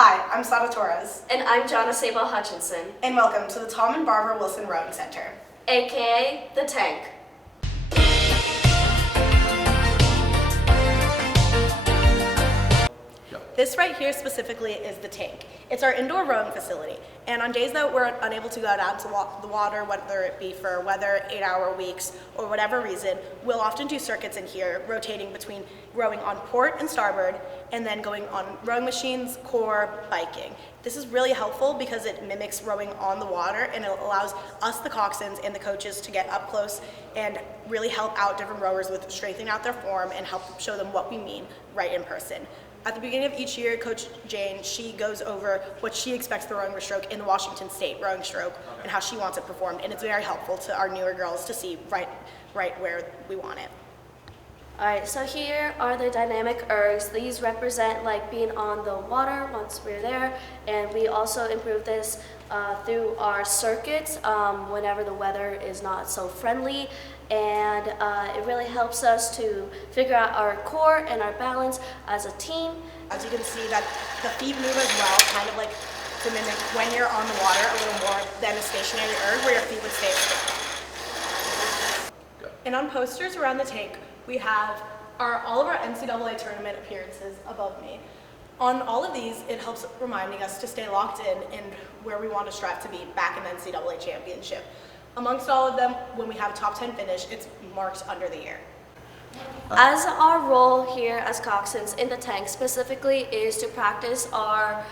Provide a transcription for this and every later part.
Hi, I'm Sara Torres. And I'm Jhana Hutchinson. And welcome to the Tom and Barbara Wilson Rowing Center, aka The Tank. This right here specifically is the tank. It's our indoor rowing facility, and on days that we're unable to go out to the water, whether it be for weather, 8-hour weeks, or whatever reason, we'll often do circuits in here, rotating between rowing on port and starboard, and then going on rowing machines, core, biking. This is really helpful because it mimics rowing on the water, and it allows us, the coxswains, and the coaches to get up close and really help out different rowers with strengthening out their form and help show them what we mean right in person. At the beginning of each year, Coach Jane, she goes over what she expects the rowing stroke in the Washington State rowing stroke and how she wants it performed, and it's very helpful to our newer girls to see right where we want it. Alright, so here are the dynamic ergs. These represent like being on the water once we're there, and we also improve this through our circuits whenever the weather is not so friendly, and it really helps us to figure out our core and our balance as a team. As you can see, that the feet move as well, kind of like to mimic when you're on the water a little more than a stationary erg where your feet would stay still. And on posters around the tank, we have all of our NCAA tournament appearances above me. On all of these, it helps reminding us to stay locked in and where we want to strive to be back in the NCAA championship. Amongst all of them, when we have a top 10 finish, it's marked under the year. As our role here as coxswains in the tank specifically is to practice our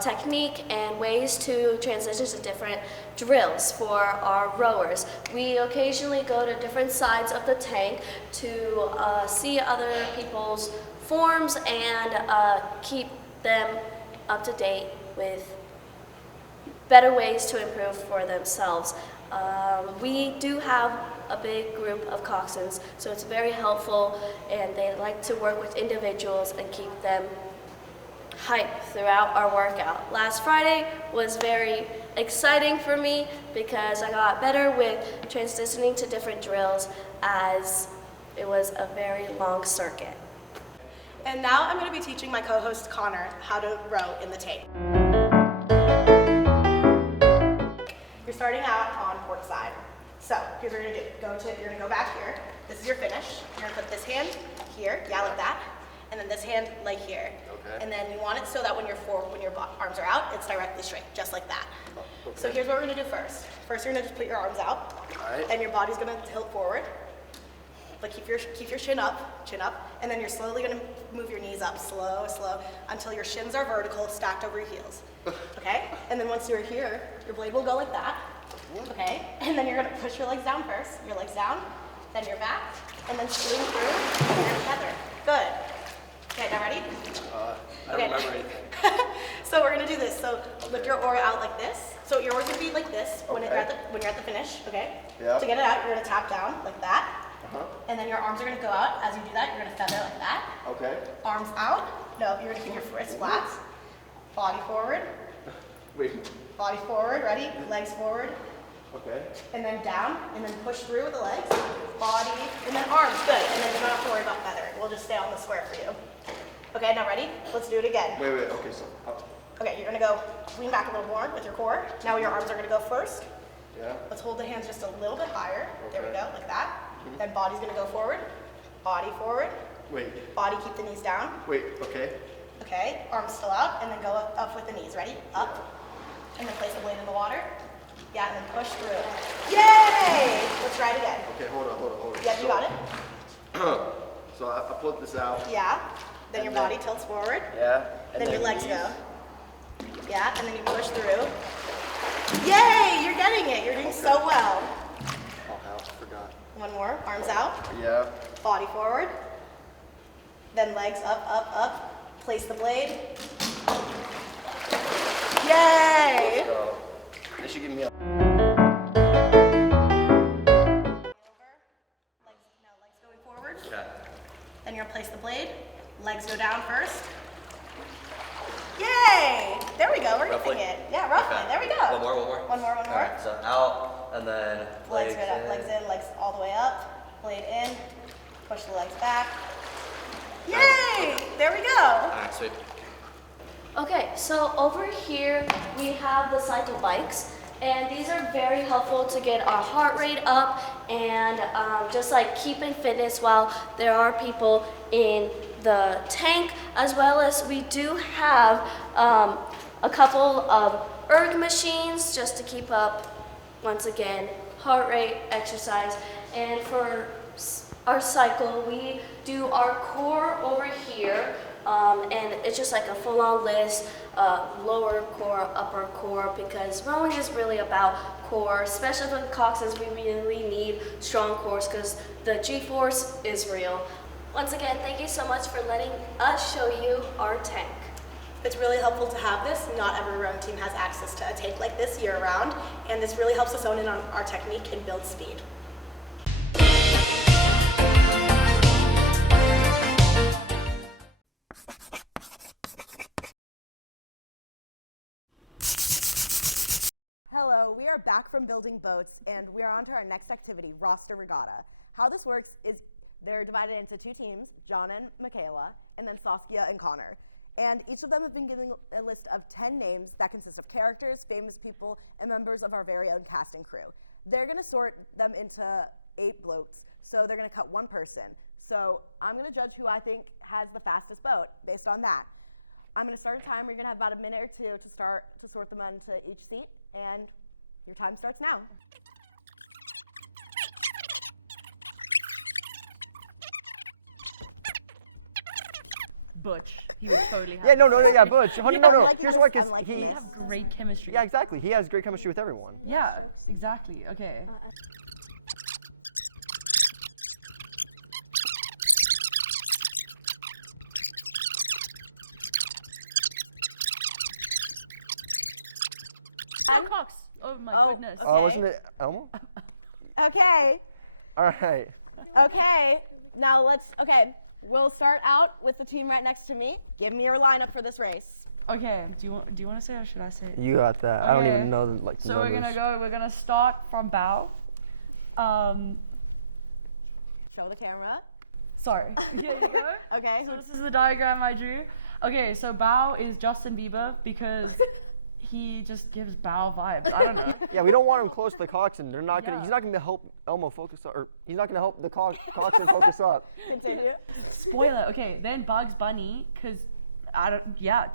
technique and ways to transition to different drills for our rowers. We occasionally go to different sides of the tank to see other people's forms and keep them up to date with better ways to improve for themselves. We do have a big group of coxswains, so it's very helpful, and they like to work with individuals and keep them hyped throughout our workout. Last Friday was very exciting for me because I got better with transitioning to different drills as it was a very long circuit. And now I'm going to be teaching my co-host Connor how to row in the tank. You're starting out on port side. So here's what you're gonna do. You're gonna go back here. This is your finish. You're gonna put this hand here, yeah, like that, and then this hand like here. Okay. And then you want it so that when your arms are out, it's directly straight, just like that. Oh, okay. So here's what we're gonna do first. First, you're gonna just put your arms out, Alright. and your body's gonna tilt forward. But keep your chin up, and then you're slowly gonna move your knees up, slow, until your shins are vertical, stacked over your heels. Okay? And then once you're here, your blade will go like that. Okay? And then you're gonna push your legs down first, your legs down, then your back, and then swing through, and then feather. Good. Okay, now ready? I don't remember anything. So we're gonna do this. So lift your oar out like this. So your oar's gonna be like this when you're at the finish, okay? Yeah. To get it out, you're gonna tap down like that. Uh-huh. And then your arms are gonna go out. As you do that, you're gonna feather like that. Okay. Arms out. No, you're gonna keep your wrists flat. Body forward. Wait. Body forward. Ready? Legs forward. Okay. And then down. And then push through with the legs. Body. And then arms. Good. And then you don't have to worry about feathering. We'll just stay on the square for you. Okay, now ready? Let's do it again. Wait. Okay, so. Okay, you're gonna go lean back a little more with your core. Now your arms are gonna go first. Yeah. Let's hold the hands just a little bit higher. There we Okay. go, like that. Then body's gonna go forward. Body forward. Wait. Body, keep the knees down. Wait. Okay. Okay, arms still out, and then go up with the knees. Ready? Up. And then place the blade in the water. Yeah, and then push through. Yay! Let's try it again. Okay. Hold on. Yep, you got it. So I pulled this out. Yeah. Then And your then- body tilts forward. Yeah. Then your legs go. Yeah, and then you push through. Yay! You're getting it. You're doing so well. Oh, hell, I forgot. One more. Arms out. Yeah. Body forward. Then legs up. Place the blade. Yay! So they should give me a. Legs going forward. Okay. Then you're gonna place the blade. Legs go down first. Yay! There we go. We're Roughly? getting it. Yeah, roughly. Okay. There we go. One more. One more. Alright, so out, and then Legs go down. Legs in. Legs all the way up. Blade in. Push the legs back. Yay! There we go. Alright, sweet. Okay, so over here we have the cycle bikes, and these are very helpful to get our heart rate up and just like keeping fitness while there are people in the tank, as well as we do have a couple of erg machines just to keep up, once again, heart rate, exercise. And for our cycle, we do our core over here, and it's just like a full-on list, lower core, upper core, because rowing is really about core, especially for the coxswains. We really need strong cores because the G-force is real. Once again, thank you so much for letting us show you our tank. It's really helpful to have this. Not every rowing team has access to a tank like this year-round, and this really helps us hone in on our technique and build speed. Hello, we are back from building boats, and we are on to our next activity, roster regatta. How this works is they're divided into two teams, Jhana and Makayla, and then Saskia and Connor. And each of them have been given a list of 10 names that consist of characters, famous people, and members of our very own cast and crew. They're gonna sort them into 8 boats, so they're gonna cut one person. So I'm gonna judge who I think has the fastest boat based on that. I'm gonna start a timer. You're gonna have about a minute or two to sort them into each seat, and your time starts now. Butch. He would totally have. Yeah, yeah, Butch. No, no. like Here's this, why, because I'm like he. They have great chemistry. Yeah, exactly. He has great chemistry with everyone. Yeah, exactly. Okay. Oh, Cox. Oh my goodness. Oh, wasn't it Elmo? Okay. All right. Okay. Now we'll start out with the team right next to me. Give me your lineup for this race. Okay. Do you want to say it or should I say it? You got that. I don't Okay. even know the So numbers. we're gonna start from bow. Show the camera. Sorry. Here you go. Okay. So this is the diagram I drew. Okay, so bow is Justin Bieber because he just gives bow vibes. I don't know. Yeah, we don't want him close to the coxswain. They're not gonna. Yeah. He's not gonna help Elmo focus up, or he's not gonna help the coxswain focus up. Continue. Spoiler. Okay, then Bugs Bunny, cause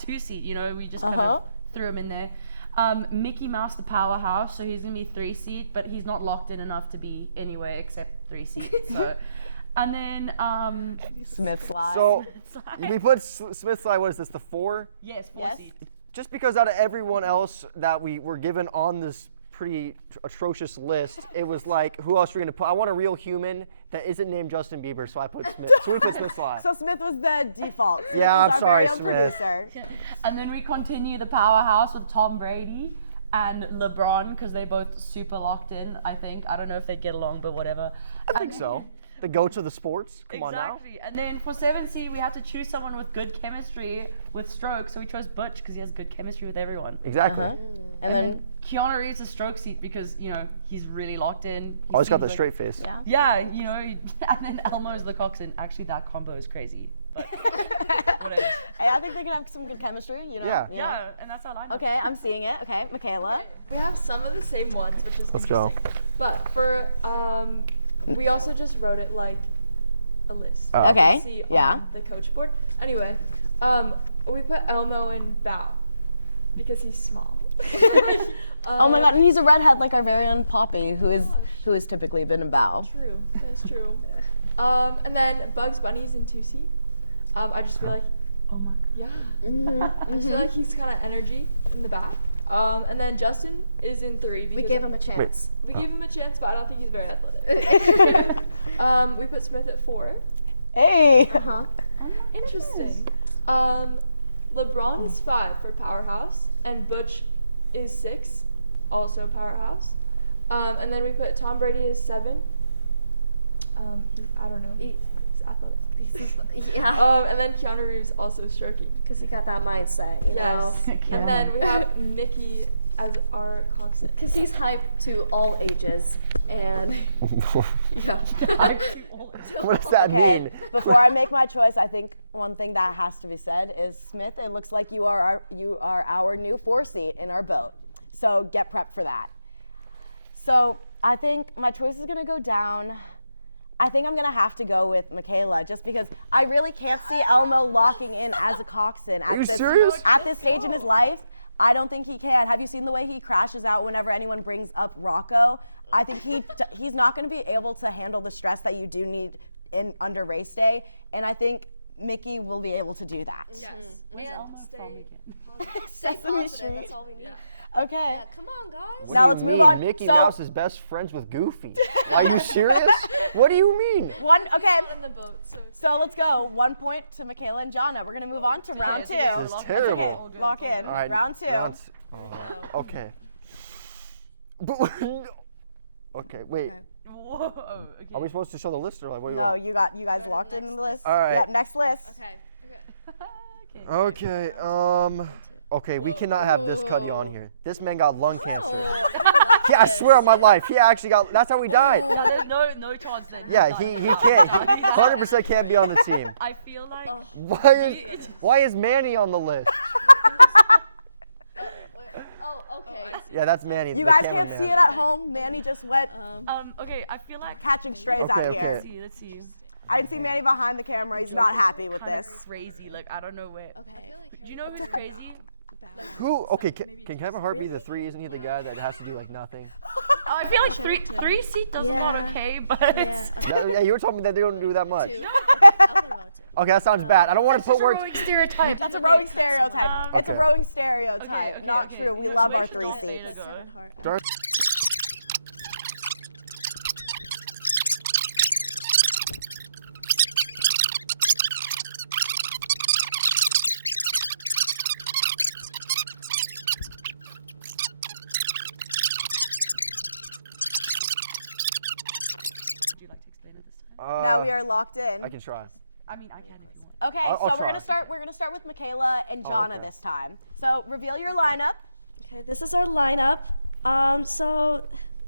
two-seat. You know, we just kind of threw him in there. Mickey Mouse, the powerhouse, so he's gonna be 3-seat, but he's not locked in enough to be anywhere except 3 seats. So, and then Smith Slye. So we put Smith Slye. What is this? The 4? yes, 4 Yes. seats. Just because out of everyone else that we were given on this pretty atrocious list, it was like, who else are we gonna put? I want a real human that isn't named Justin Bieber, so I put Smith. So we put Smith Slye. So Smith was the default. Yeah, I'm Our sorry, very own Smith. producer. And then we continue the powerhouse with Tom Brady and LeBron because they both super locked in. I think. I don't know if they get along, but whatever. I think so. The goats of the sports. Come on now. Exactly. And then for 7-seat, we had to choose someone with good chemistry with stroke, so we chose Butch because he has good chemistry with everyone. Exactly. And then Keanu Reeves a stroke seat because, you know, he's really locked in. He Always got seems that like- straight face. Yeah, you know, and then Elmo's the coxswain. Actually, that combo is crazy, but whatever. hey, I think they can have some good chemistry. You know. Yeah. you know. Yeah, and that's our lineup. Okay, I'm seeing it. Okay, Makayla. We have some of the same ones, which is Let's go. interesting. But for we also just wrote it like a list. Oh. You Okay, can see yeah. on the coach board. Anyway, we put Elmo in bow because he's small. Oh my God, and he's a redhead like our very own Poppy, who has typically been a bow. True, that's true. And then Bugs Bunny's in 2-seat. I just feel like, Oh my. yeah, I just feel like he's kind of energy in the back. And then Justin is in 3 because We gave him a chance. we gave him a chance, but I don't think he's very athletic. We put Smith at 4. Hey. Interesting. LeBron is 5 for powerhouse, and Butch is 6, also powerhouse. And then we put Tom Brady as 7. I don't know. He's athletic. Yeah, And then Keanu Reeves also stroking. because he got that mindset, you Yes. know. And then we have Mickey as our coxswain. Because he's hyped to all ages, and yeah. What does that mean? Before I make my choice, I think one thing that has to be said is, Smith, it looks like you are our new 4-seat in our boat. So get prepped for that. So I think my choice is going to go down. I think I'm going to have to go with Makayla just because I really can't see Elmo locking in as a coxswain. Are you serious? At this stage in his life, I don't think he can. Have you seen the way he crashes out whenever anyone brings up Rocco? I think he's not going to be able to handle the stress that you do need under race day, and I think Mickey will be able to do that. Yes. Where's Elmo from again? Sesame Street. Okay. Come on, guys. What Now do you let's move mean? on. Mickey So- Mouse is best friends with Goofy. Are you serious? What do you mean? Okay. On the boat, so it's So let's go. 1 point to Makayla and Jhana. We're gonna move on to round two. This is terrible. Okay, lock in. All right. Round two. Okay. But, okay, wait. Whoa. Okay. Are we supposed to show the list or like what do you No, want? you guys locked in the list. All right. Yeah, next list. Okay. Okay. Okay, we cannot have this Cuddy on here. This man got lung cancer. Yeah, I swear on my life, he actually got. That's how he died. Yeah, there's no chance then. Yeah, He's done. he He's can't. done. He's done. 100% can't be on the team. I feel like Why is Manny on the list? Yeah, that's Manny, You the guys can't see cameraman. it at home. Manny just went okay, I feel like catching strays Okay, out okay. here. let's see. I see Manny behind the camera. He's not happy with Kind of this. crazy. Like I don't know where. Do you know who's crazy? Who? Okay, can Kevin Hart be the 3? Isn't he the guy that has to do like nothing? I feel like three seat does a lot okay, but Yeah, you were telling me that they don't do that much. Okay, that sounds bad. I don't want to put words. rowing stereotype. That's a rowing stereotype. It's Okay. a rowing stereotype. Okay. Not true. We love Where our should 3 Darth seats. Vader go? Darth- Would you like to explain it this time? Now we are locked in. I can try. I mean, I can if you want. Okay, I'll so try. we're gonna start with Makayla and Oh, Jhana okay. this time. So reveal your lineup. Okay, this is our lineup. So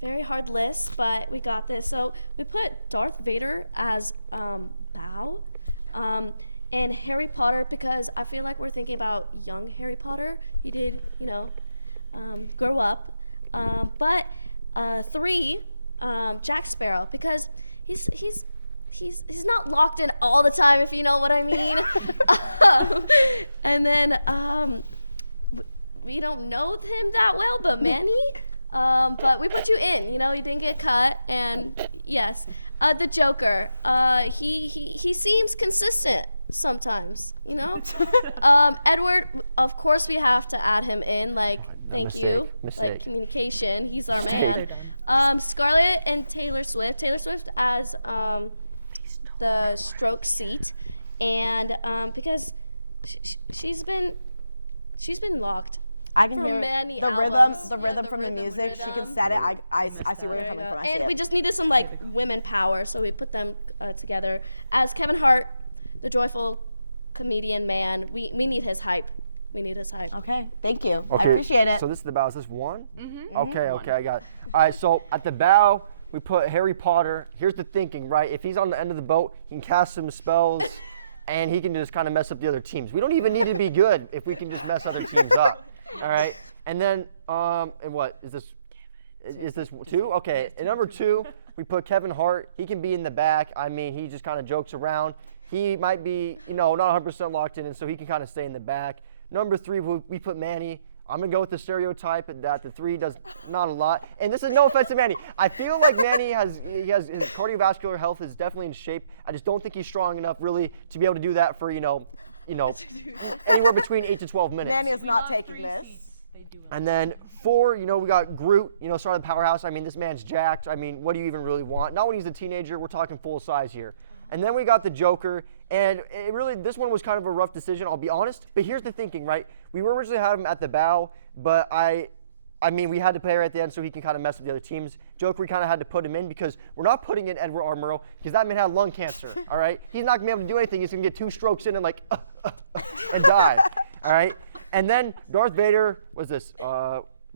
very hard list, but we got this. So we put Darth Vader as Bow, and Harry Potter because I feel like we're thinking about young Harry Potter. He did, grow up. But 3, Jack Sparrow because he's not locked in all the time, if you know what I mean. And then we don't know him that well, but Manny. But we put you in. You didn't get cut, and yes, the Joker. He seems consistent sometimes. Edward. Of course, we have to add him in. Like, thank mistake, you. mistake. Like, communication. He's not Mistake. They're done. Scarlett and Taylor Swift. Taylor Swift as the stroke seat, and because she's been locked. I can From hear many the rhythm, albums. the rhythm Yeah, from the the music. She can rhythm. set it. I see where you're coming from. I see And we it. just needed some women power, so we put them together. As Kevin Hart, the joyful comedian man, we need his hype. We need his hype. Okay, thank you. Okay, I appreciate it. So this is the bow. Is this 1? Mm-hmm. Okay, I got it. All right, so at the bow, we put Harry Potter. Here's the thinking, right? If he's on the end of the boat, he can cast some spells, and he can just kind of mess up the other teams. We don't even need to be good if we can just mess other teams up. All right, and then and what is this? Is this 2? Okay, and number 2, we put Kevin Hart. He can be in the back. I mean, he just kind of jokes around. He might be, not 100% locked in, and so he can kind of stay in the back. Number 3, we put Manny. I'm going to go with the stereotype that the 3 does not a lot. And this is no offense to Manny. I feel like Manny has his cardiovascular health is definitely in shape. I just don't think he's strong enough really to be able to do that for, anywhere between 8 to 12 minutes. Manny is We not love taking 3 this. seats. They do it. And then 4, we got Groot, sort of the powerhouse. I mean, this man's jacked. I mean, what do you even really want? Not when he's a teenager. We're talking full size here. And then we got the Joker. And this one was kind of a rough decision, I'll be honest. But here's the thinking, right? We were originally had him at the bow, but I mean, we had to play her at the end so he can kind of mess with the other teams. Joker, we kind of had to put him in because we're not putting in Edward R. Murrow because that man had lung cancer, all right? He's not going to be able to do anything. He's going to get 2 strokes in and and die, all right? And then Darth Vader was this.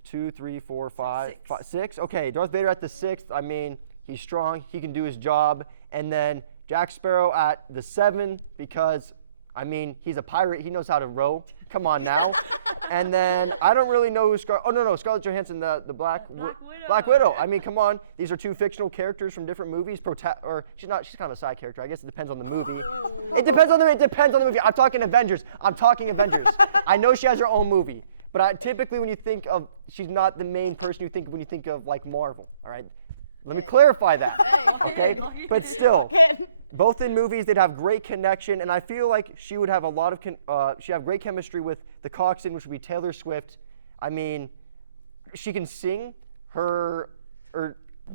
2, 3, 4, 5, Six. 6. Okay, Darth Vader at the 6th. I mean, he's strong. He can do his job. And then Jack Sparrow at the 7 because, I mean, he's a pirate. He knows how to row. Come on now. And then I don't really know who Scarlett Johansson, the Black Widow. Black Widow. I mean, come on. These are 2 fictional characters from different movies. She's kind of a side character. I guess it depends on the movie. It depends on the movie. I'm talking Avengers. I know she has her own movie. But typically when you think of, she's not the main person you think when you think of like Marvel, all right? Let me clarify that, okay? But still, both in movies, they'd have great connection, and I feel like she would have a lot of, she'd have great chemistry with the coxswain, which would be Taylor Swift. I mean, she can sing her,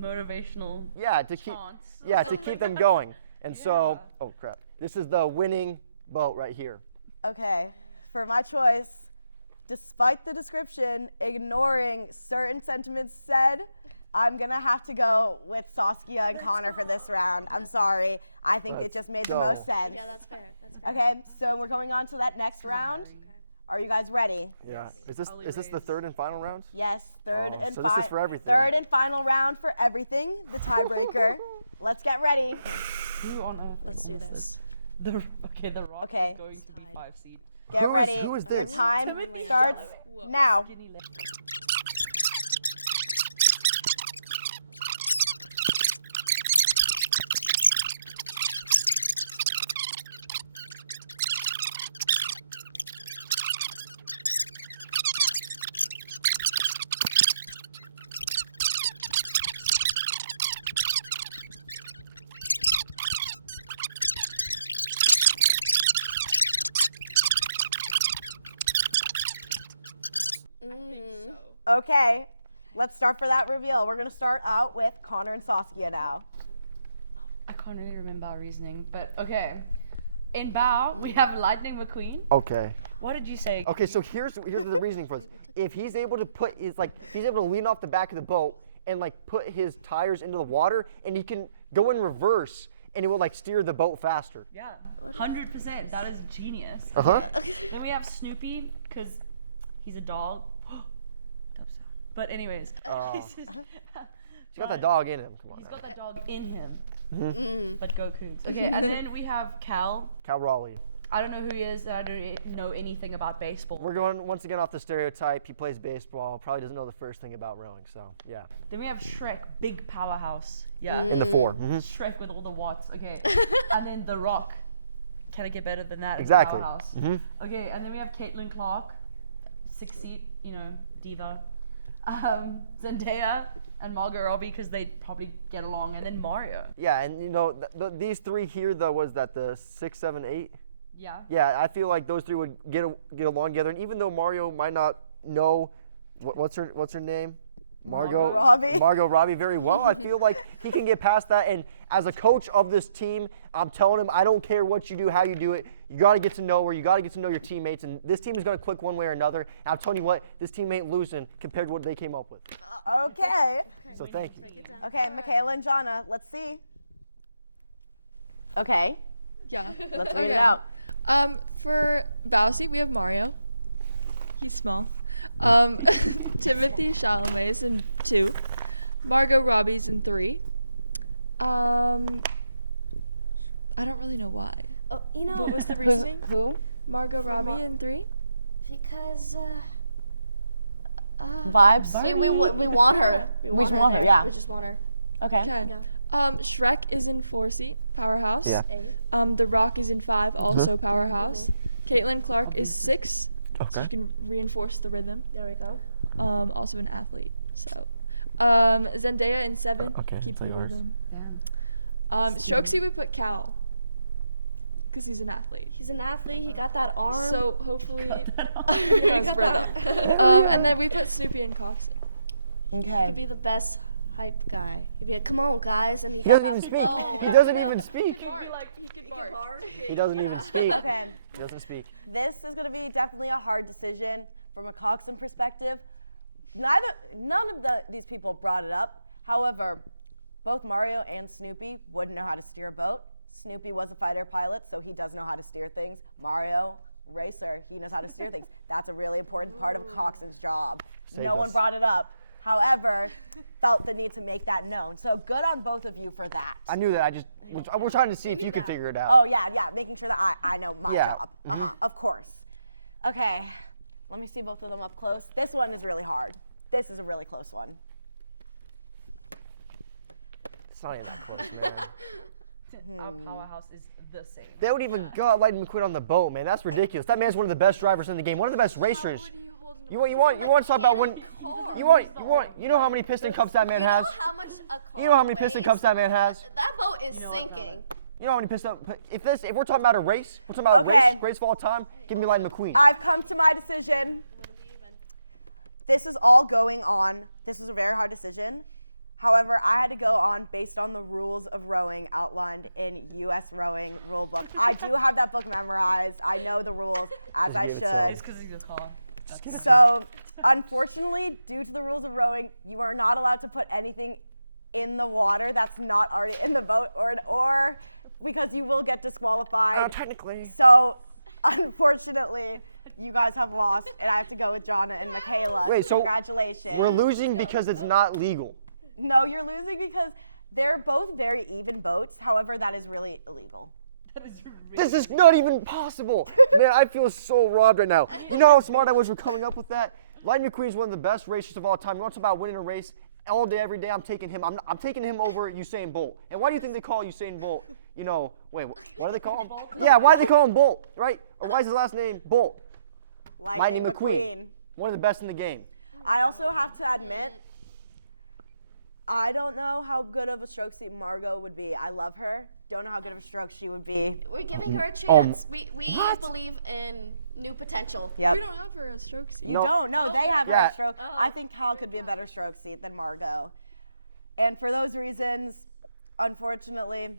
Motivational. yeah, to keep them going. And so, oh crap, this is the winning boat right here. Okay, for my choice, despite the description, ignoring certain sentiments said, I'm gonna have to go with Saskia and Connor for this round. I'm sorry. I think it just made the most sense. Okay, so we're going on to that next round. Are you guys ready? Yeah. Is this the third and final round? Yes, third and so this is for everything. Third and final round for everything, the tiebreaker. Let's get ready. Who on earth is on this list? The Rock is going to be 5 seed. Get ready. Who is this? Time Timothy starts Chalamet. now. Skinny leg. Okay, let's start for that reveal. We're gonna start out with Connor and Saskia now. I can't really remember our reasoning, but okay. In Bow, we have Lightning McQueen. Okay. What did you say? Okay, so here's the reasoning for this. If he's able to lean off the back of the boat and like put his tires into the water, and he can go in reverse, and it will like steer the boat faster. Yeah, 100%. That is genius. Uh-huh. Then we have Snoopy, because he's a dog. Dub sound. But anyways, he's He's got that dog in him. Come on. got that dog in him. But go Cougs. Okay, and then we have Cal. Cal Raleigh. I don't know who he is. I don't know anything about baseball. We're going once again off the stereotype. He plays baseball. Probably doesn't know the first thing about rowing. So yeah. Then we have Shrek, big powerhouse. Yeah. In the 4. Shrek with all the watts. Okay. And then The Rock. Can I get better than that? Exactly. Powerhouse. Okay, and then we have Caitlin Clark, 6 seat, diva. Zendaya and Margot Robbie because they probably get along, and then Mario. Yeah, and these 3 here though, was that the 6, 7, 8? Yeah. Yeah, I feel like those 3 would get along together, and even though Mario might not know what's her name, Margot Robbie very well, I feel like he can get past that. And as a coach of this team, I'm telling him, I don't care what you do, how you do it. You got to get to know her. You got to get to know your teammates, and this team is going to click one way or another. And I'm telling you what, this team ain't losing compared to what they came up with. Okay. So thank you. Okay, Makayla and Jhana, let's see. Okay, Yeah. let's read it out. For Bowsy, we have Mario. He's small. Timothy Chalamet is in 2. Margot Robbie's in 3. I don't really know why. Oh, you know, Who? Margot Robbie in 3. because Vibes. we want her. We just want her, yeah. We just want her. Okay. Shrek is in 4 seat, powerhouse. Yeah. The Rock is in 5, also powerhouse. Caitlin Clark is 6. Okay. Can reinforce the rhythm. There we go. Also an athlete. So, Zendaya in 7. Okay, it's like ours. Damn. Strokesy would put Cal, because he's an athlete. He's an athlete. He got that arm. So hopefully, He's got that- and then we put Snoopy and Coxswain. Okay. He'd be the best hype guy. He'd be like, come on, guys. And He doesn't even speak. He doesn't even speak. He'd be like, He doesn't even speak. He doesn't speak. This is going to be definitely a hard decision from a coxswain perspective. None of these people brought it up. However, both Mario and Snoopy wouldn't know how to steer a boat. Snoopy was a fighter pilot, so he does know how to steer things. Mario racer. He knows how to steer things. That's a really important part of Cox's job. Save no one us. brought it up. However, felt the need to make that known. So good on both of you for that. I knew that. We're trying to see if you could figure it out. Oh, yeah, making sure that I know my Yeah, job. mhm. Of course. Okay, let me see both of them up close. This one is really hard. This is a really close one. It's not even that close, man. Our powerhouse is the same. They would even got Lightning McQueen on the boat, man. That's ridiculous. That man's one of the best drivers in the game. One of the best racers. You want to talk about when you know how many piston cups that man has? You know how many piston cups that man has? That boat is You know what, sinking. Valid? You know how many piston? If we're talking about a race, we're talking about Okay. race of all time. Give me Lightning McQueen. I've come to my decision. This is all going on. This is a very hard decision. However, I had to go on based on the rules of rowing outlined in U.S. Rowing Rulebook. I do have that book memorized. I know the rules. as Just I give it to should. him. It's because he's a call. Just give it to him. So, unfortunately, due to the rules of rowing, you are not allowed to put anything in the water that's not already in the boat, or because you will get disqualified. Technically. So, unfortunately, you guys have lost, and I have to go with Jhana and Makayla. Wait, so Congratulations. we're losing because it's not legal. No, you're losing because they're both very even boats. However, that is really illegal. That is really This is not even possible. Man, I feel so robbed right now. You know how smart I was for coming up with that? Lightning McQueen is one of the best racers of all time. You want to talk about winning a race? All day, every day, I'm taking him. I'm taking him over Usain Bolt. And why do you think they call Usain Bolt? You know, wait, what do they call him? Yeah, why do they call him Bolt, right? Or why is his last name Bolt? Lightning McQueen. One of the best in the game. I also have to admit, I don't know how good of a stroke seat Margot would be. I love her. Don't know how good of a stroke she would be. We're giving her a chance. We what? believe in new potential. Yep. We don't offer a stroke seat. No. No, they have Yeah. a stroke. I think Cal could be a better stroke seat than Margot. And for those reasons, unfortunately,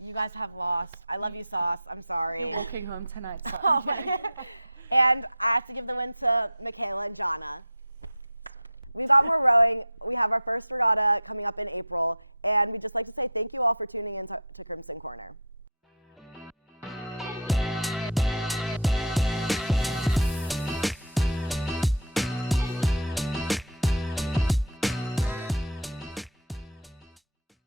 you guys have lost. I love you, Sauce. I'm sorry. You're walking home tonight, so Oh I'm kidding. my- And I have to give the win to Makayla and Jhana. We got more rowing. We have our first regatta coming up in April. And we'd just like to say thank you all for tuning in to Crimson Corner.